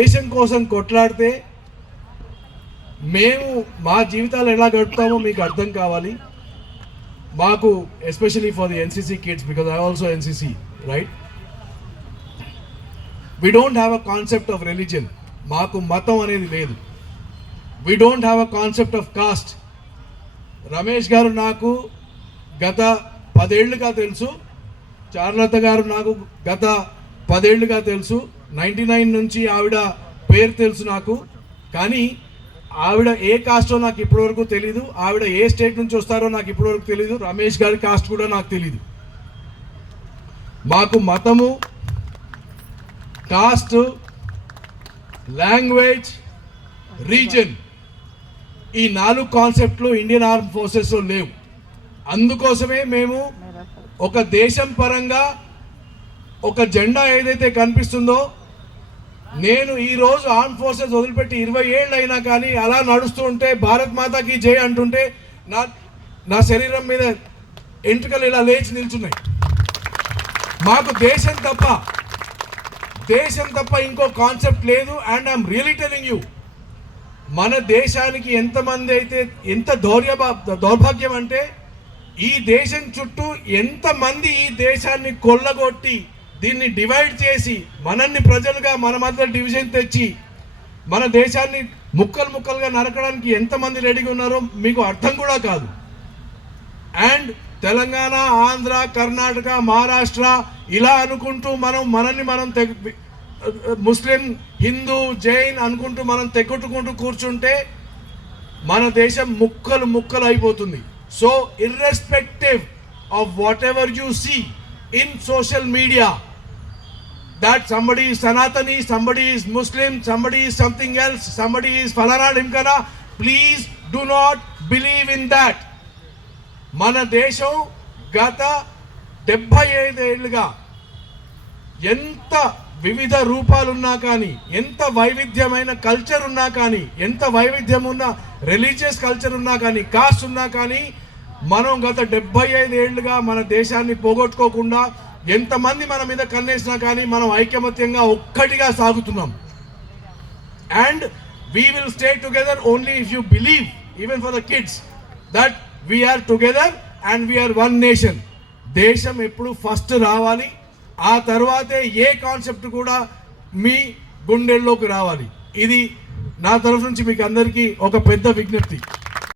దేశం కోసం కొట్లాడితే మేము మా జీవితాలు ఎలా గడుపుతామో మీకు అర్థం కావాలి. మాకు especially for the NCC kids, because I also NCC, right? We don't have a concept of religion. మాకు మతం అనేది లేదు. We don't have a concept of cost. Ramesh గారు నాకు గత 10 ఏళ్ళుగా తెలుసు, చారులత గారు నాకు గత 10 ఏళ్ళుగా తెలుసు. 99 నుంచి ఆవిడ పేరు తెలుసు నాకు, కానీ ఆవిడ ఏ కాస్టో నాకు ఇప్పటివరకు తెలీదు. ఆవిడ ఏ స్టేట్ నుంచి వస్తారో నాకు ఇప్పటివరకు తెలీదు. రమేష్ గారి కాస్ట్ కూడా నాకు తెలీదు. మాకు మతము, కాస్ట్, లాంగ్వేజ్, రీజన్, ఈ 4 కాన్సెప్ట్లు ఇండియన్ ఆర్మ్ ఫోర్సెస్లో లేవు. అందుకోసమే మేము ఒక దేశం పరంగా ఒక జెండా ఏదైతే కనిపిస్తుందో, నేను ఈరోజు ఆర్మ్ ఫోర్సెస్ వదిలిపెట్టి 20 ఏళ్ళు అయినా కానీ అలా నడుస్తూ ఉంటే భారత్ మాతాకి జై అంటుంటే నా శరీరం మీద ఎంట్రుకలు ఇలా లేచి నిల్చున్నాయి. మాకు దేశం తప్ప ఇంకో కాన్సెప్ట్ లేదు. And I'm really telling you, మన దేశానికి ఎంతమంది అయితే ఎంత దౌర్భాగ్యం అంటే, ఈ దేశం చుట్టూ ఎంతమంది ఈ దేశాన్ని కొల్లగొట్టి దీన్ని డివైడ్ చేసి మనల్ని ప్రజలుగా మన మధ్య డివిజన్ తెచ్చి మన దేశాన్ని ముక్కలుగా నరకడానికి ఎంతమంది రెడీగా ఉన్నారో మీకు అర్థం కూడా కాదు. అండ్ తెలంగాణ, ఆంధ్ర, కర్ణాటక, మహారాష్ట్ర ఇలా అనుకుంటూ మనల్ని మనం ముస్లిం, హిందూ, జైన్ అనుకుంటూ మనం తెగొట్టుకుంటూ కూర్చుంటే మన దేశం ముక్కలు అయిపోతుంది. So irrespective of whatever you see in social media, that somebody is Sanatani, somebody is Muslim, somebody is something else, somebody is Falana Dimkana, please do not believe in that. మన దేశం గత 75 ఏళ్ళుగా ఎంత వివిధ రూపాలున్నా కానీ, ఎంత వైవిధ్యమైన కల్చర్ ఉన్నా కానీ, ఎంత వైవిధ్యం ఉన్న రిలీజియస్ కల్చర్ ఉన్నా కానీ, కాస్ట్ ఉన్నా కానీ, మనం గత 75 ఏళ్ళుగా మన దేశాన్ని పోగొట్టుకోకుండా ఎంతమంది మన మీద కన్నేసినా కానీ మనం ఐకమత్యంగా ఒక్కటిగా సాగుతున్నాం. And we will stay together only if you believe, even for the kids, that we are together and we are one nation. దేశం ఎప్పుడు ఫస్ట్ రావాలి, ఆ తర్వాతే ఏ కాన్సెప్ట్ కూడా మీ గుండెల్లోకి రావాలి. ఇది నా తరఫు నుంచి మీకు అందరికీ ఒక పెద్ద విజ్ఞప్తి.